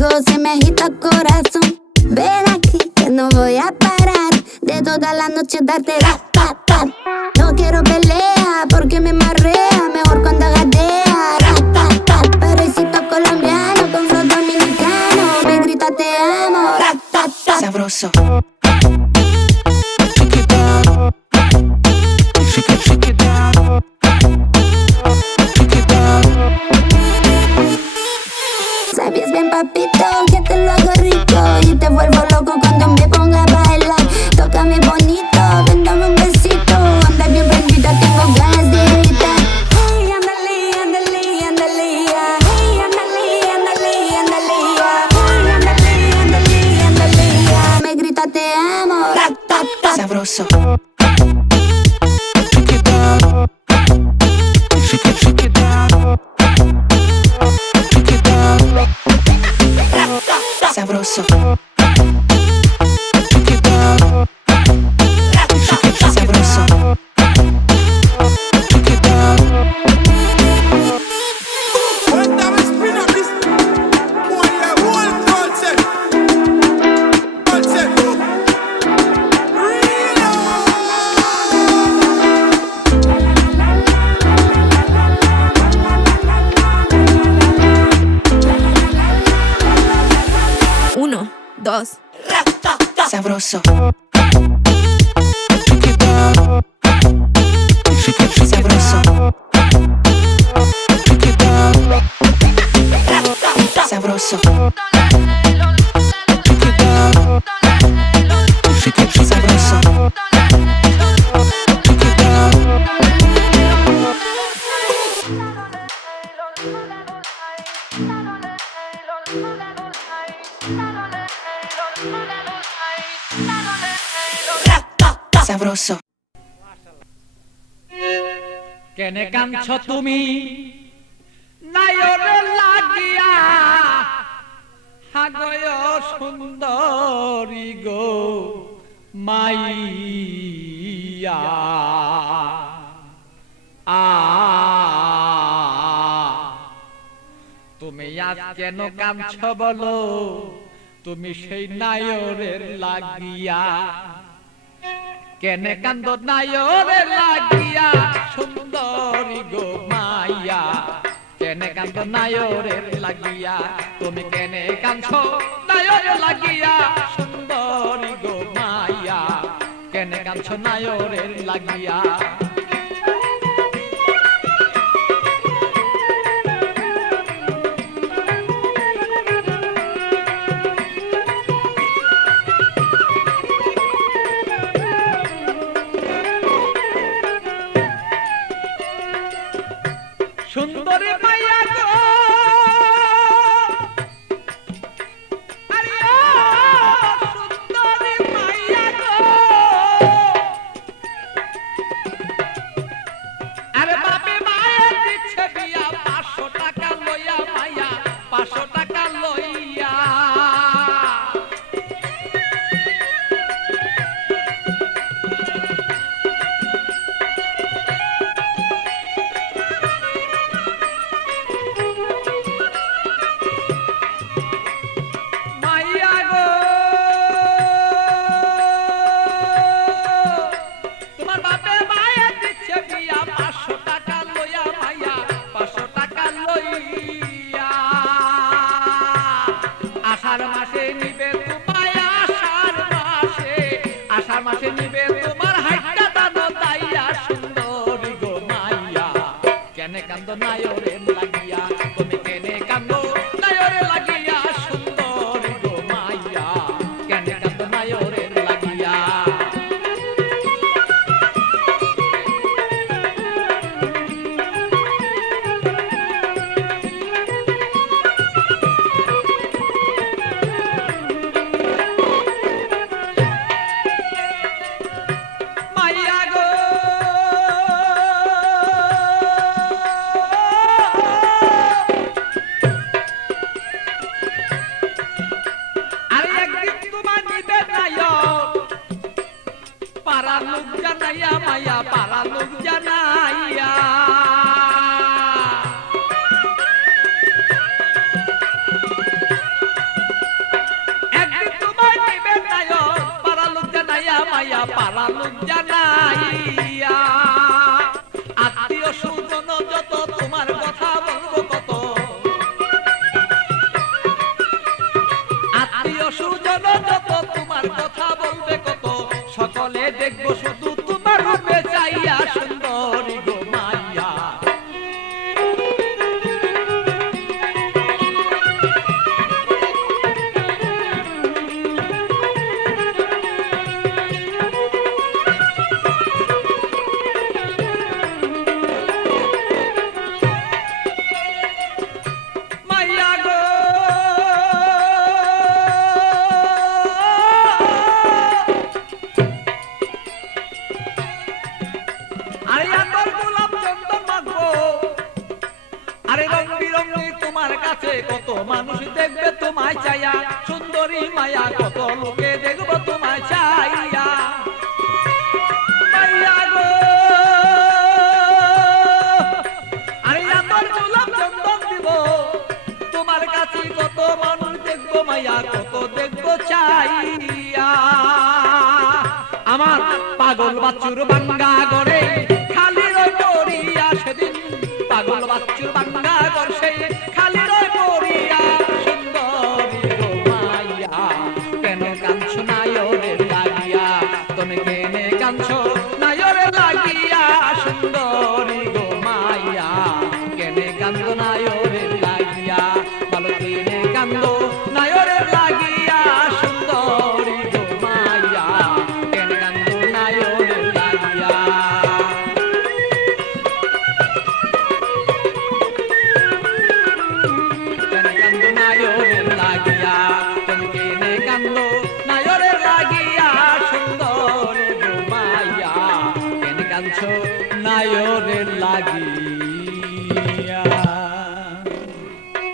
contigo se me agita el corazón. Ven aquí que no voy a parar de toda la noche darte ra-ta-ta. No quiero pelea porque me marea, mejor cuando gatea ra-ta-ta. Perrecito colombiano con flow dominicano, me grita te amo ra-ta-ta. Sabroso. Sabes bien papito que te lo hago rico y te vuelvo loco cuando me ponga a bailar. Tócame bonito, ven dame un besito. Anda bien prendida, tengo ganas de gritar. Hey, ándale, ándale, ándale, hey, ándale, ándale, ándale, hey, ándale, ándale, ándale, me grita te amo, ra-ta-ta. Sabroso. Sabroso. Sabroso. Uno, dos. Sabroso. Sabroso. Sabroso. Sabroso. Sabroso. কেনে কাঁদছ তুমি নায়রে লাগিয়া হাগয় সুন্দরী গো মাইয়া তুমি আজ কেন কাঁদছ বলো তুমি সেই নায়রের লাগিয়া কেনে কান্দ নায়রে লাগিয়া সুন্দরী গো মাইয়া কেনে কান্দ নায়রে লাগিয়া তুমি কেনে কাঁদছ নায়রে লাগিয়া সুন্দরী গো মাইয়া কেনে কাঁদছ নায়রে লাগিয়া সুন্দরী মাইয়া গো আরে ও সুন্দরী মাইয়া গো আরে বাপে মায়ে দিচ্ছে বিয়া 500 টাকা লইয়া মাইয়া 500 টাকা লইয়া আষাঢ় মাসে নিবে তোমার হাইটা দানো তাইয়া সুন্দরী গো মাইয়া কেনে কান্দ নায়রে লাগিয়া তুমি কেনে কান্দ নায়রে লাগিয়া সুন্দরী গো মাইয়া কেনে কান্দ নায়রে লাগিয়া জানাইয়া মায়া পারা লোক জানাইয়া মুখ জানাইয়া আত্মীয় স্বজন যত তোমার কথা বলবো কত আত্মীয় স্বজন যত তোমার কথা বলবে কত সকলে দেখবো শুধু তোমার রূপে চাইয়া সুন্দরী গো মাইয়া মাইয়া গো আরে আতর গোলাপ চন্দন মাখবো আরে রং বিরঙি তোমার কাছে কত মানুষ দেখবে তোমায় চাইয়া সুন্দরী মায়া কত লোকে দেখবো তোমায় চাইয়া মাইয়া গো আরে আতর গোলাপ চন্দন দিব তোমার কাছে কত মানুষ দেখবো মায়া কত দেখবো চাইয়া আমার পাগল বাচ্চুর বাঙ্গা গড়ে খালি রই পড়িয়া সেদিন পাগল বাচ্চুর বাঙ্গা গড় সে খালি রই পড়িয়া সুন্দরী গো মাইয়া কেন কাঁদছো নায়রে লাগিয়া তুমি কেনে কাঁদছো নায়রে লাগিয়া সুন্দরী গো মাইয়া কেনে কান্দো নায়রে লাগিয়া বলো কেনে কান্দো নায়রে লাগিয়া সুন্দরী গো মাইয়া কেনে কান্দো নায়রে লাগিয়া কেনে কান্দো নায়রে লাগিয়া তুমি কেনে কান্দো নায়রে লাগিয়া সুন্দরী গো মাইয়া কেনে কান্দছো নায়রে লাগিয়া